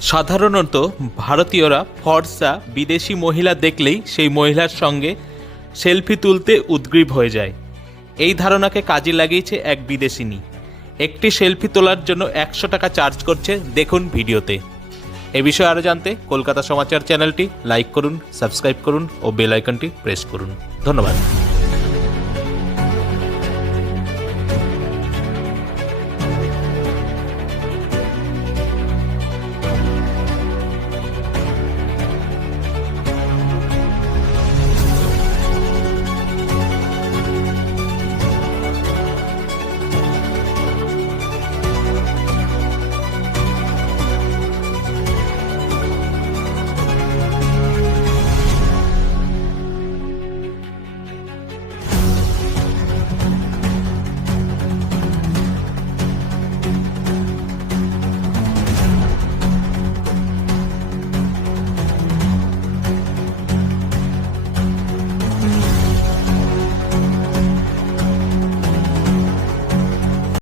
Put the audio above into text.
সাধারণত ভারতীয়রা ফর্সা বিদেশি মহিলা দেখলেই সেই মহিলার সঙ্গে সেলফি তুলতে উদ্গ্রীব হয়ে যায়। এই ধারণাকে কাজে লাগিয়েছে এক বিদেশিনী। একটি সেলফি তোলার জন্য 100 টাকা চার্জ করছে, দেখুন ভিডিওতে। এ বিষয়ে আরও জানতে কলকাতা সমাচার চ্যানেলটি লাইক করুন, সাবস্ক্রাইব করুন ও বেল আইকনটি প্রেস করুন। ধন্যবাদ।